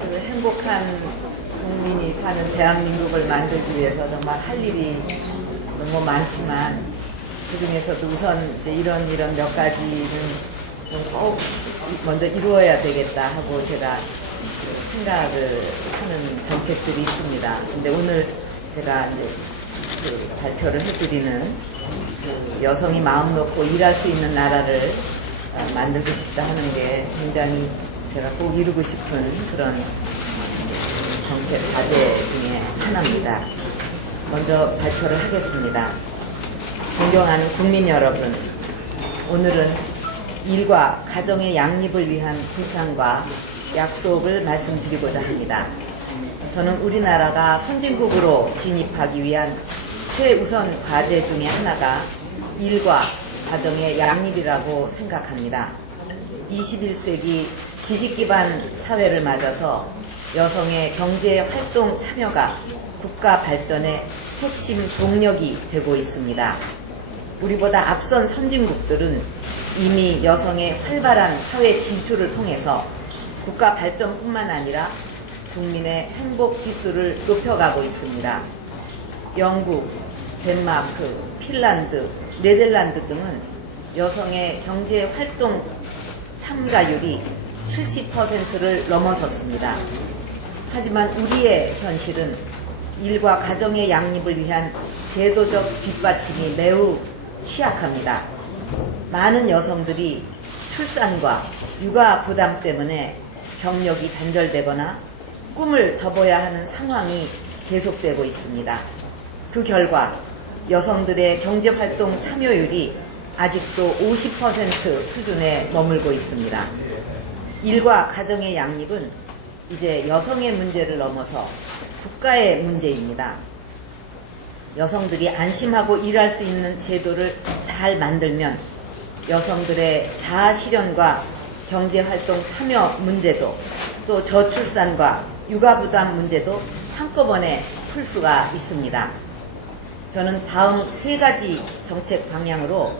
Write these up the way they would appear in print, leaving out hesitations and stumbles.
그 행복한 국민이 사는 대한민국을 만들기 위해서 정말 할 일이 너무 많지만 그 중에서도 우선 이제 이런 몇 가지는 좀 꼭 먼저 이루어야 되겠다 하고 제가 생각을 하는 정책들이 있습니다. 근데 오늘 제가 이제 그 발표를 해드리는 그 여성이 마음 놓고 일할 수 있는 나라를 만들고 싶다 하는 게 굉장히 제가 꼭 이루고 싶은 그런 정책 과제 중에 하나입니다. 먼저 발표를 하겠습니다. 존경하는 국민 여러분, 오늘은 일과 가정의 양립을 위한 구상과 약속을 말씀드리고자 합니다. 저는 우리나라가 선진국으로 진입하기 위한 최우선 과제 중에 하나가 일과 가정의 양립이라고 생각합니다. 21세기 지식기반 사회를 맞아서 여성의 경제활동 참여가 국가 발전의 핵심 동력이 되고 있습니다. 우리보다 앞선 선진국들은 이미 여성의 활발한 사회 진출을 통해서 국가 발전뿐만 아니라 국민의 행복 지수를 높여가고 있습니다. 영국, 덴마크, 핀란드, 네덜란드 등은 여성의 경제활동 참가율이 70%를 넘어섰습니다. 하지만 우리의 현실은 일과 가정의 양립을 위한 제도적 뒷받침이 매우 취약합니다. 많은 여성들이 출산과 육아 부담 때문에 경력이 단절되거나 꿈을 접어야 하는 상황이 계속되고 있습니다. 그 결과 여성들의 경제활동 참여율이 아직도 50% 수준에 머물고 있습니다. 일과 가정의 양립은 이제 여성의 문제를 넘어서 국가의 문제입니다. 여성들이 안심하고 일할 수 있는 제도를 잘 만들면 여성들의 자아실현과 경제활동 참여 문제도 또 저출산과 육아부담 문제도 한꺼번에 풀 수가 있습니다. 저는 다음 세 가지 정책 방향으로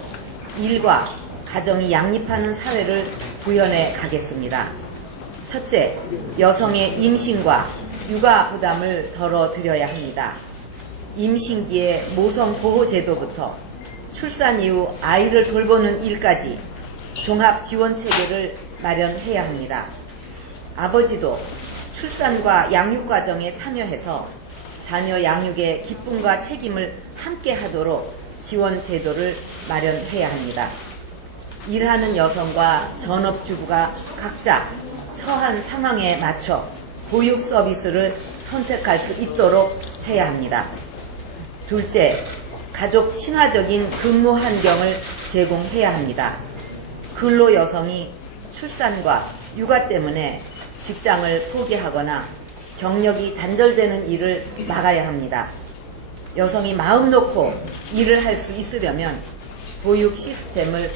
일과 가정이 양립하는 사회를 구현해 가겠습니다. 첫째, 여성의 임신과 육아 부담을 덜어드려야 합니다. 임신기의 모성보호제도부터 출산 이후 아이를 돌보는 일까지 종합지원체계를 마련해야 합니다. 아버지도 출산과 양육 과정에 참여해서 자녀 양육의 기쁨과 책임을 함께 하도록 지원 제도를 마련해야 합니다. 일하는 여성과 전업주부가 각자 처한 상황에 맞춰 보육 서비스를 선택할 수 있도록 해야 합니다. 둘째, 가족 친화적인 근무 환경을 제공해야 합니다. 근로 여성이 출산과 육아 때문에 직장을 포기하거나 경력이 단절되는 일을 막아야 합니다. 여성이 마음 놓고 일을 할 수 있으려면 보육 시스템을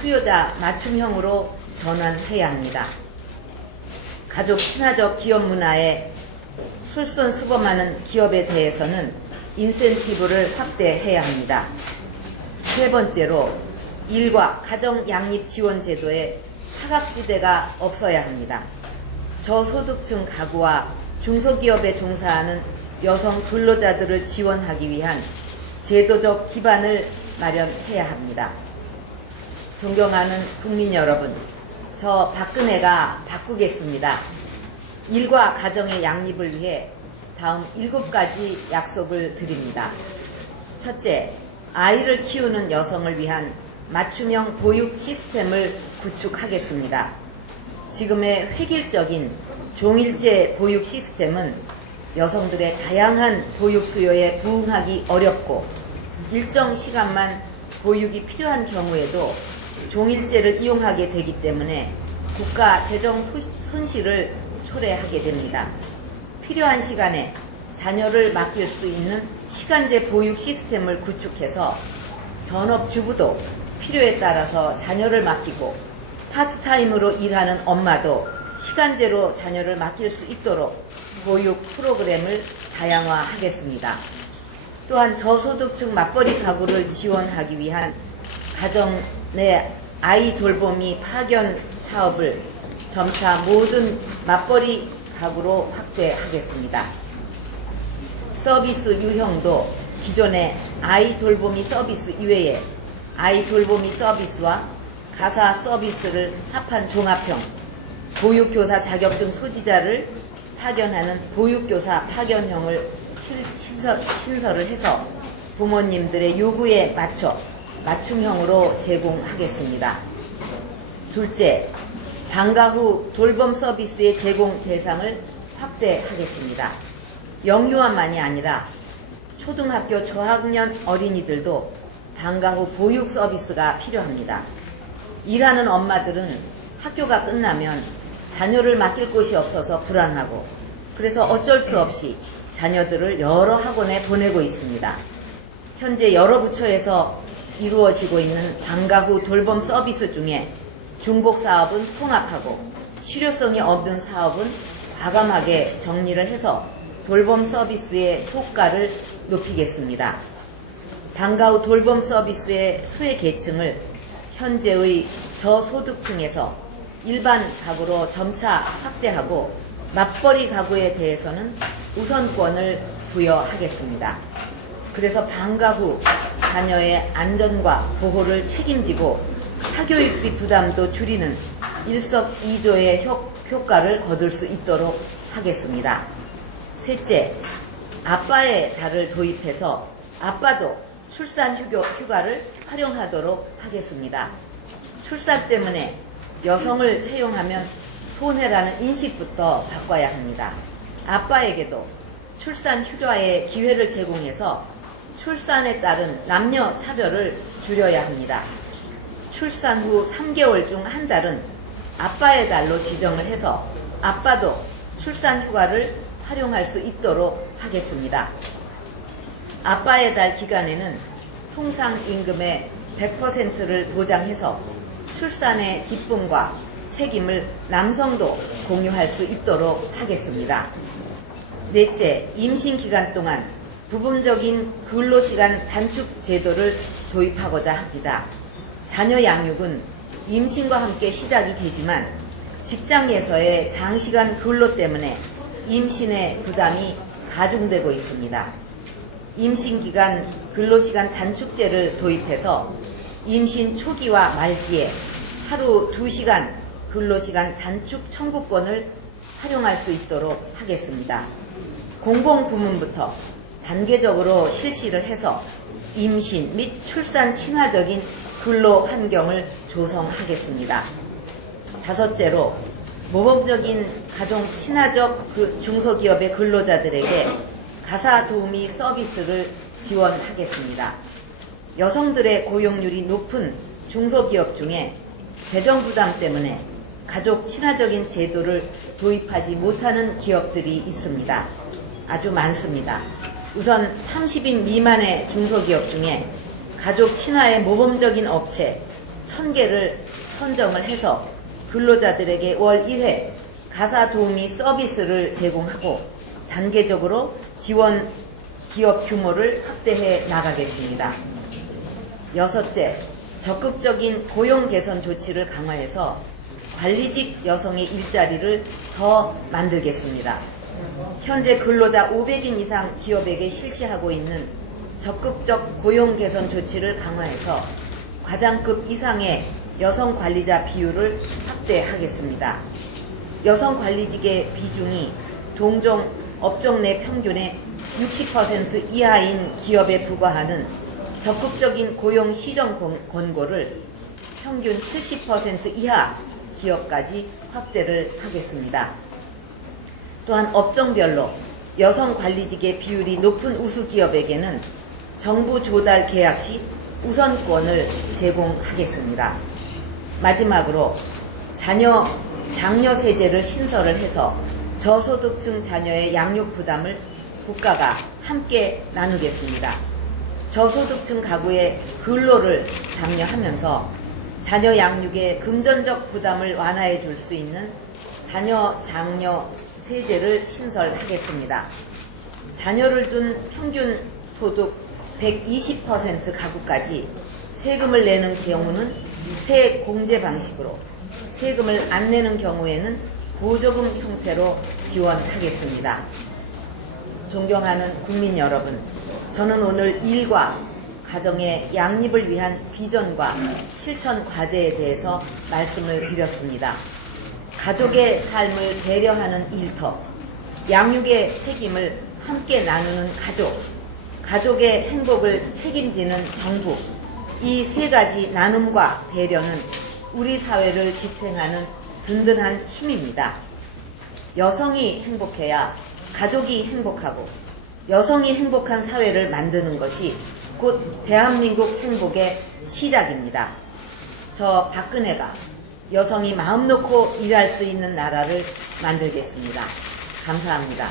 수요자 맞춤형으로 전환해야 합니다. 가족 친화적 기업 문화에 솔선수범하는 기업에 대해서는 인센티브를 확대해야 합니다. 세 번째로 일과 가정 양립 지원 제도에 사각지대가 없어야 합니다. 저소득층 가구와 중소기업에 종사하는 여성 근로자들을 지원하기 위한 제도적 기반을 마련해야 합니다. 존경하는 국민 여러분, 저 박근혜가 바꾸겠습니다. 일과 가정의 양립을 위해 다음 7가지 약속을 드립니다. 첫째, 아이를 키우는 여성을 위한 맞춤형 보육 시스템을 구축하겠습니다. 지금의 획일적인 종일제 보육 시스템은 여성들의 다양한 보육 수요에 부응하기 어렵고 일정 시간만 보육이 필요한 경우에도 종일제를 이용하게 되기 때문에 국가 재정 손실을 초래하게 됩니다. 필요한 시간에 자녀를 맡길 수 있는 시간제 보육 시스템을 구축해서 전업주부도 필요에 따라서 자녀를 맡기고 파트타임으로 일하는 엄마도 시간제로 자녀를 맡길 수 있도록 보육 프로그램을 다양화하겠습니다. 또한 저소득층 맞벌이 가구를 지원하기 위한 가정 내 아이 돌보미 파견 사업을 점차 모든 맞벌이 가구로 확대하겠습니다. 서비스 유형도 기존의 아이 돌보미 서비스 이외에 아이 돌보미 서비스와 가사 서비스를 합한 종합형 보육교사 자격증 소지자를 파견하는 보육교사 파견형을 신설을 해서 부모님들의 요구에 맞춰 맞춤형으로 제공하겠습니다. 둘째, 방과 후 돌봄 서비스의 제공 대상을 확대하겠습니다. 영유아만이 아니라 초등학교 저학년 어린이들도 방과 후 보육 서비스가 필요합니다. 일하는 엄마들은 학교가 끝나면 자녀를 맡길 곳이 없어서 불안하고 그래서 어쩔 수 없이 자녀들을 여러 학원에 보내고 있습니다. 현재 여러 부처에서 이루어지고 있는 방과 후 돌봄 서비스 중에 중복 사업은 통합하고 실효성이 없는 사업은 과감하게 정리를 해서 돌봄 서비스의 효과를 높이겠습니다. 방과 후 돌봄 서비스의 수혜 계층을 현재의 저소득층에서 일반 가구로 점차 확대하고 맞벌이 가구에 대해서는 우선권을 부여하겠습니다. 그래서 방과 후 자녀의 안전과 보호를 책임지고 사교육비 부담도 줄이는 일석이조의 효과를 거둘 수 있도록 하겠습니다. 셋째, 아빠의 달을 도입해서 아빠도 출산 휴가를 활용하도록 하겠습니다. 출산 때문에 여성을 채용하면 손해라는 인식부터 바꿔야 합니다. 아빠에게도 출산 휴가의 기회를 제공해서 출산에 따른 남녀 차별을 줄여야 합니다. 출산 후 3개월 중 한 달은 아빠의 달로 지정을 해서 아빠도 출산 휴가를 활용할 수 있도록 하겠습니다. 아빠의 달 기간에는 통상임금의 100%를 보장해서 출산의 기쁨과 책임을 남성도 공유할 수 있도록 하겠습니다. 넷째, 임신 기간 동안 부분적인 근로시간 단축 제도를 도입하고자 합니다. 자녀 양육은 임신과 함께 시작이 되지만 직장에서의 장시간 근로 때문에 임신의 부담이 가중되고 있습니다. 임신기간 근로시간 단축제를 도입해서 임신 초기와 말기에 하루 2시간 근로시간 단축 청구권을 활용할 수 있도록 하겠습니다. 공공부문부터 단계적으로 실시를 해서 임신 및 출산 친화적인 근로 환경을 조성하겠습니다. 다섯째로 모범적인 가정 친화적 중소기업의 근로자들에게 가사 도우미 서비스를 지원하겠습니다. 여성들의 고용률이 높은 중소기업 중에 재정 부담 때문에 가족 친화적인 제도를 도입하지 못하는 기업들이 있습니다. 아주 많습니다. 우선 30인 미만의 중소기업 중에 가족 친화의 모범적인 업체 1000개를 선정을 해서 근로자들에게 월 1회 가사 도우미 서비스를 제공하고 단계적으로 지원 기업 규모를 확대해 나가겠습니다. 여섯째, 적극적인 고용 개선 조치를 강화해서 관리직 여성의 일자리를 더 만들겠습니다. 현재 근로자 500인 이상 기업에게 실시하고 있는 적극적 고용 개선 조치를 강화해서 과장급 이상의 여성 관리자 비율을 확대하겠습니다. 여성 관리직의 비중이 동종 업종 내 평균의 60% 이하인 기업에 부과하는 적극적인 고용 시정 권고를 평균 70% 이하 기업까지 확대를 하겠습니다. 또한 업종별로 여성 관리직의 비율이 높은 우수 기업에게는 정부 조달 계약 시 우선권을 제공하겠습니다. 마지막으로 장려 세제를 신설을 해서 저소득층 자녀의 양육 부담을 국가가 함께 나누겠습니다. 저소득층 가구의 근로를 장려하면서 자녀 양육의 금전적 부담을 완화해 줄 수 있는 자녀 장려 세제를 신설하겠습니다. 자녀를 둔 평균 소득 120% 가구까지 세금을 내는 경우는 세액 공제 방식으로, 세금을 안 내는 경우에는 보조금 형태로 지원하겠습니다. 존경하는 국민 여러분, 저는 오늘 일과 가정의 양립을 위한 비전과 실천 과제에 대해서 말씀을 드렸습니다. 가족의 삶을 배려하는 일터, 양육의 책임을 함께 나누는 가족, 가족의 행복을 책임지는 정부, 이 세 가지 나눔과 배려는 우리 사회를 지탱하는 든든한 힘입니다. 여성이 행복해야 가족이 행복하고 여성이 행복한 사회를 만드는 것이 곧 대한민국 행복의 시작입니다. 저 박근혜가 여성이 마음 놓고 일할 수 있는 나라를 만들겠습니다. 감사합니다.